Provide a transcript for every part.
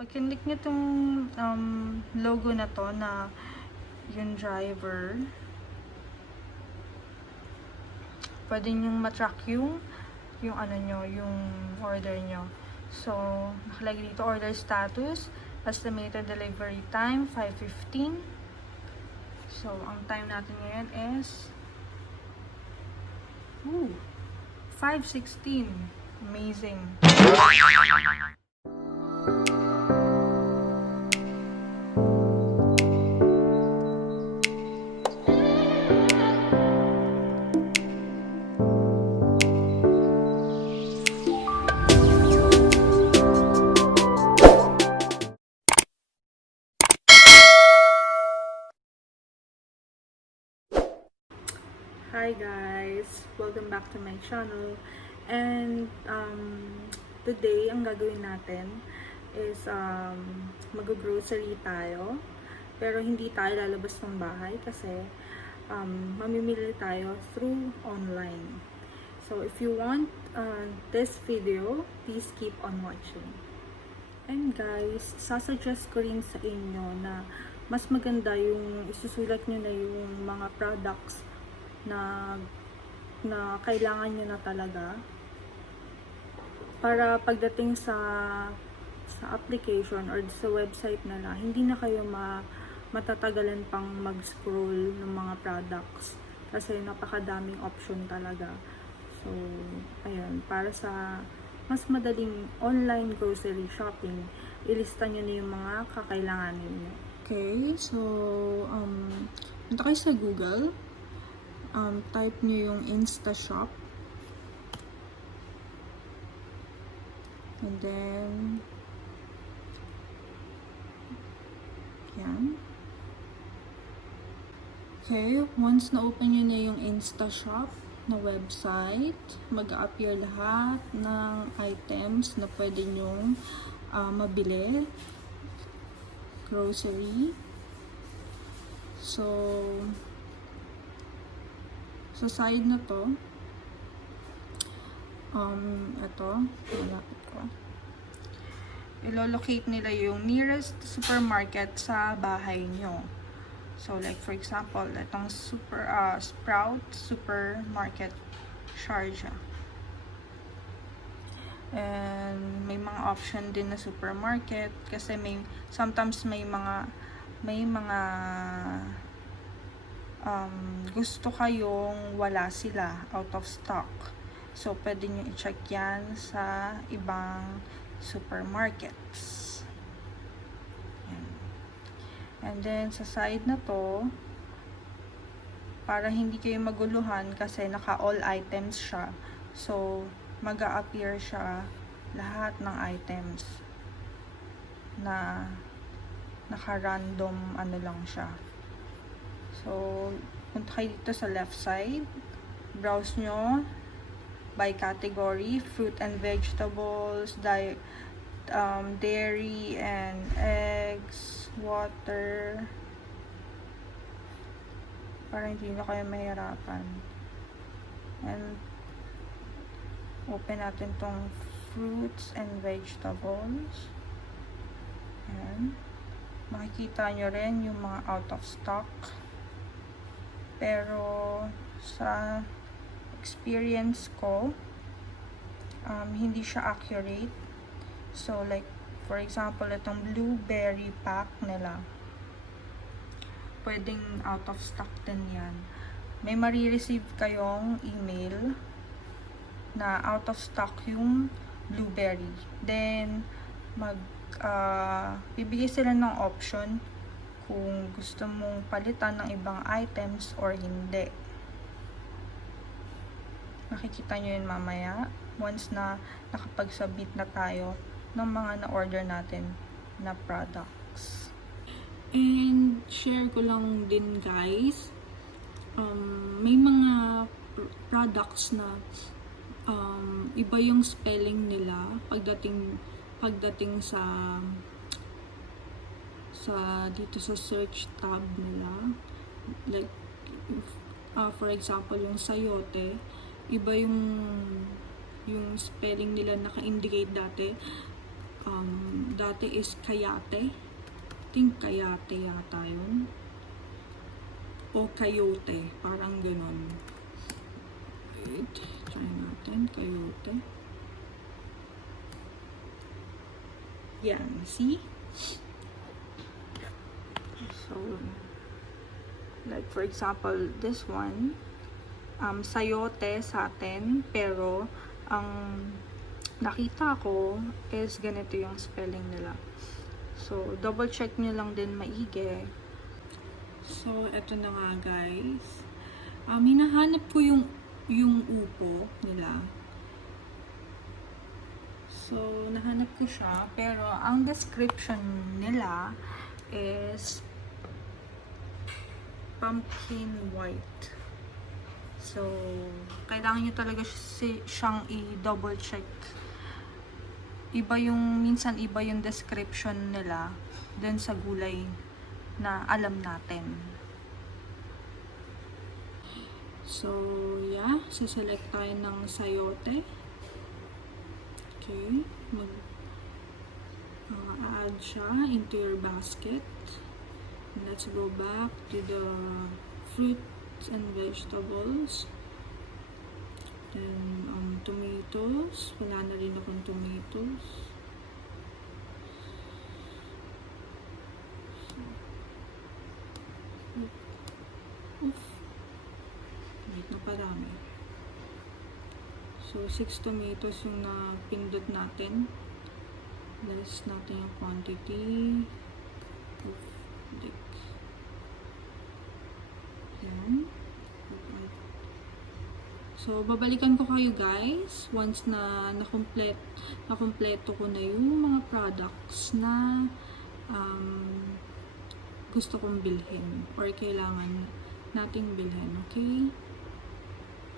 Pag kinlik nyo itong logo na to na yung driver, pwede nyo matrack yung ano nyo, yung order nyo. So, nakalagay dito order status, estimated delivery time 5:15. So, ang time natin ngayon is 5:16. Amazing. Hi guys! Welcome back to my channel. And today, ang gagawin natin is mag-grocery tayo. Pero hindi tayo lalabas ng bahay kasi mamimili tayo through online. So if you want this video, please keep on watching. And guys, sasuggest ko rin sa inyo na mas maganda yung isusulat nyo na yung mga products na kailangan nyo na talaga para pagdating sa application or sa website nila, hindi na kayo matatagalan pang mag-scroll ng mga products kasi napakadaming option talaga. So, ayun, para sa mas madaling online grocery shopping, ilista nyo na yung mga kakailanganin nyo. Okay, so punta kayo sa Google. Type nyo yung Insta Shop. And then, yan. Okay, once na-open nyo na yung Insta Shop na website, mag-appear lahat ng items na pwede nyong mabili. Grocery. So, sa side na to, ito, malapit ko. Ilo-locate nila yung nearest supermarket sa bahay nyo. So, like for example, itong Sprout Supermarket, Sharjah. And may mga option din na supermarket kasi sometimes may mga gusto kayong wala sila, out of stock. So, pwede nyo i-check yan sa ibang supermarkets. Yan. And then, sa side na to, para hindi kayo maguluhan kasi naka-all items siya. So, mag-a-appear siya lahat ng items na naka-random ano lang siya. So, punta kayo dito sa left side. Browse nyo by category, fruit and vegetables, dairy and eggs, water. Para hindi na kayo mahirapan. And, open natin tong fruits and vegetables. And, makikita nyo rin yung mga out of stock. Pero sa experience ko, hindi siya accurate. So like for example, itong blueberry pack nila, pwedeng out of stock din yan. May marireceive kayong email na out of stock yung blueberry. Then bibigay sila ng option kung gusto mong palitan ng ibang items or hindi. Makikita nyo yun mamaya once na nakapag-submit na tayo ng mga na-order natin na products. And share ko lang din guys, may mga products na iba yung spelling nila pagdating sa dito sa search tab nila. Like for example, yung sayote, iba yung spelling nila naka-indicate dati Dati is kayate. I think kayate yata yun. O coyote. Parang ganun. Wait. Try natin. Coyote. Yan. See? So, like for example, this one, sayote sa atin, pero ang nakita ko is ganito yung spelling nila. So, double check nyo lang din maigi. So, eto na nga guys. Hinahanap ko yung upo nila. So, nahanap ko siya, pero ang description nila is pumpkin white. So, kailangan nyo talaga siyang i-double check. Minsan iba yung description nila dun sa gulay na alam natin. So, yeah, select tayo ng sayote. Okay, add siya into your basket. And let's go back to the fruits and vegetables. Then, tomatoes. Wala na rin akong tomatoes. Oof. Wait, naparami. So, 6 tomatoes yung napindot natin. Less natin yung quantity. Oof. Yan. So, babalikan ko kayo guys once na nakompleto ko na yung mga products na gusto kong bilhin or kailangan nating bilhin, okay?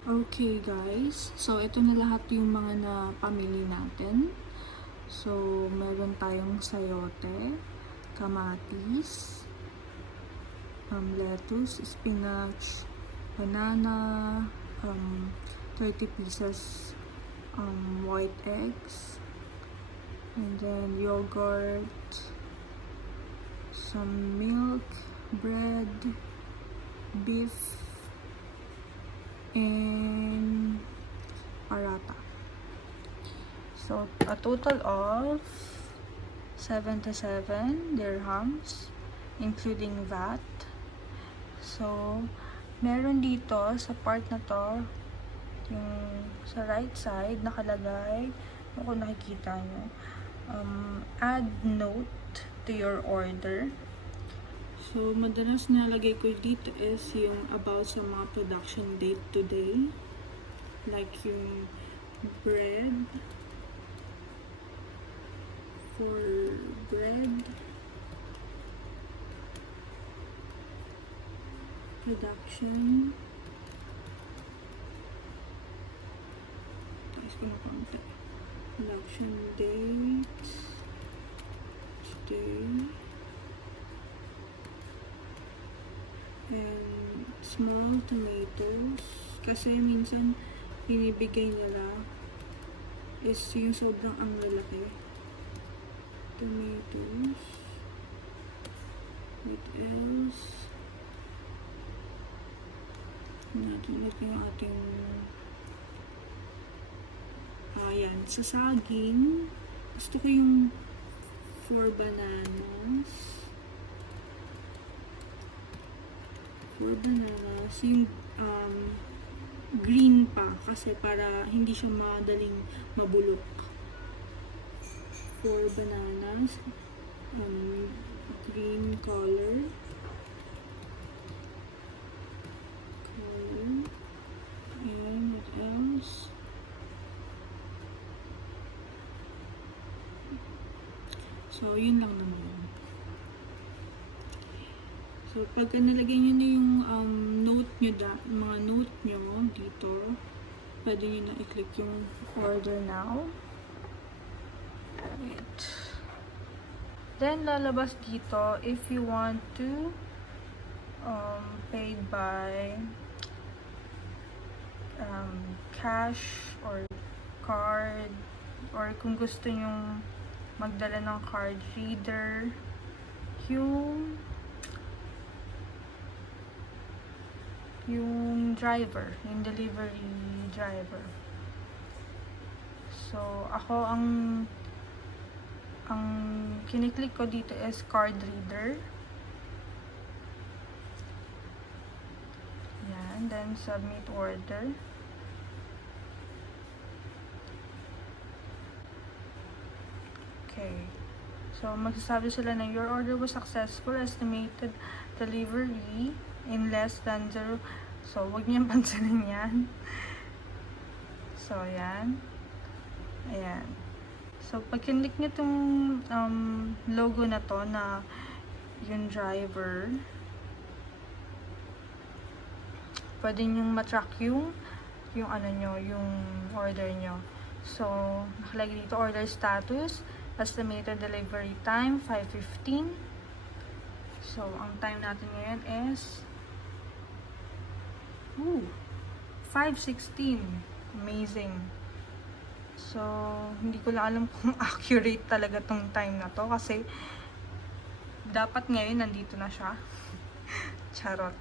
Okay guys, so ito na lahat yung mga napamili natin. So, meron tayong sayote, kamatis, lettuce, spinach, banana, 30 pieces white eggs, and then yogurt, some milk, bread, beef, and paratha. So a total of 77 dirhams including VAT. So meron dito sa part na to, yung sa right side nakalagay, kung nakikita nyo, add note to your order. So madalas nalagay ko dito is yung about sa mga production date today, like yung bread, for bread production. Tapos ko na konti. Production date. Today. And small tomatoes. Kasi minsan pinibigay nila is yung sobrang ang lalaki. Tomatoes. What else? Natin yung ating ayan, sa saging gusto ko yung 4 bananas yung green pa kasi para hindi siya madaling mabulok. 4 bananas, green color. And what else? So, yun lang naman. So, pagka nalagay nyo na yung note nyo, mga note nyo dito, pwede nyo na i-click yung order now. Wait. Then, lalabas dito if you want to paid by cash or card, or kung gusto nyong magdala ng card reader, yung driver, yung delivery driver. So, ako ang kiniklik ko dito is card reader. Yan, then submit order. Okay. So, magsasabi sila na your order was successful, estimated delivery in less than 0. So, huwag niyang pansinin yan. So, ayan. Ayan. So, pag kinlik niyo itong logo na to na yung driver, pwede niyong matrack yung ano nyo, yung order nyo. So, nakalagay dito order status, estimated delivery time 5:15. So, ang time natin ngayon is 5:16. Amazing. So, hindi ko lang alam kung accurate talaga tong time na to kasi dapat ngayon nandito na siya. Charot.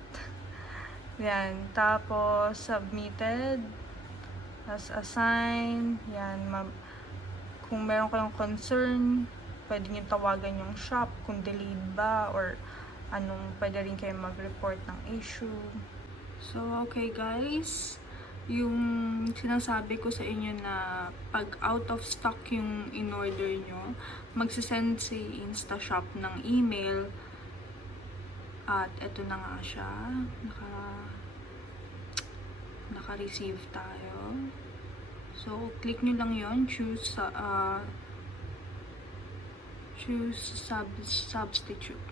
Yan. Tapos, submitted as assigned. Yan. Kung meron kayong concern, pwede nyo tawagan yung shop kung delayed ba or pwede rin kayo mag-report ng issue. So, okay guys. Yung sinasabi ko sa inyo na pag out of stock yung in-order nyo, magsisend si InstaShop ng email. At eto na nga siya. Naka-receive tayo. So, click nyo lang yon, choose substitute.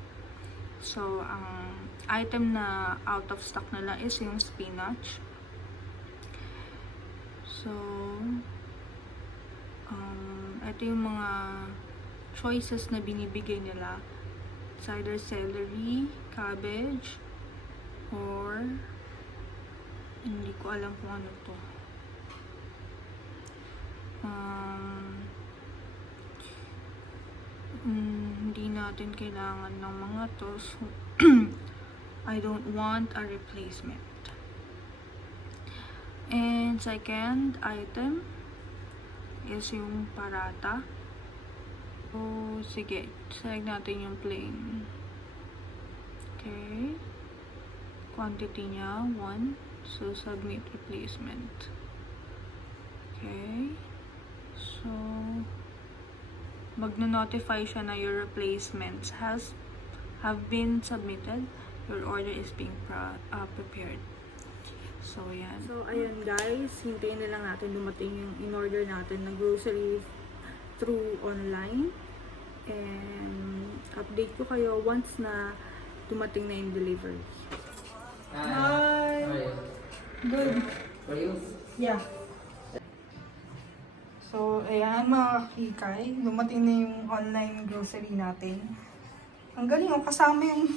So, ang item na out of stock nila is yung spinach. So, ito yung mga choices na binibigay nila. It's either celery, cabbage, or hindi ko alam kung ano to. Hindi natin kailangan ng mga to. So, I don't want a replacement. And second item is yung parata. So, sige. Select natin yung plain. Okay. Quantity niya, 1. So, submit replacement. Okay. So, magno-notify siya na your replacements have been submitted. Your order is being prepared. So, yan. So, ayan guys. Hintayin na lang natin dumating yung in-order natin na grocery through online. And, update ko kayo once na dumating na yung delivery. Hi! Good. For you? Yeah. So, ayan mga kikay. Dumating na yung online grocery natin. Ang galing, kasama yung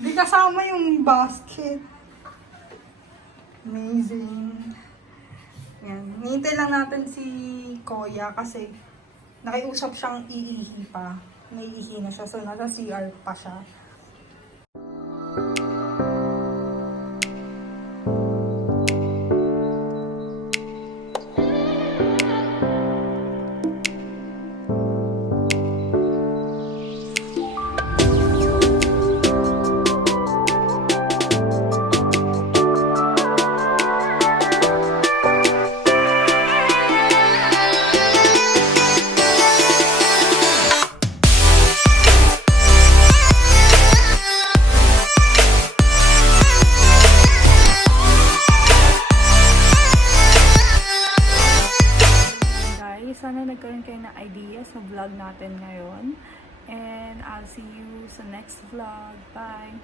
di kasama yung basket. Amazing. Yan. Nihintay lang natin si Kuya kasi nakiusap siyang iihi pa. Naiihi na siya. So, nasa CR pa siya. Sana nagkaroon kayo ng idea sa vlog natin ngayon. And I'll see you sa next vlog. Bye!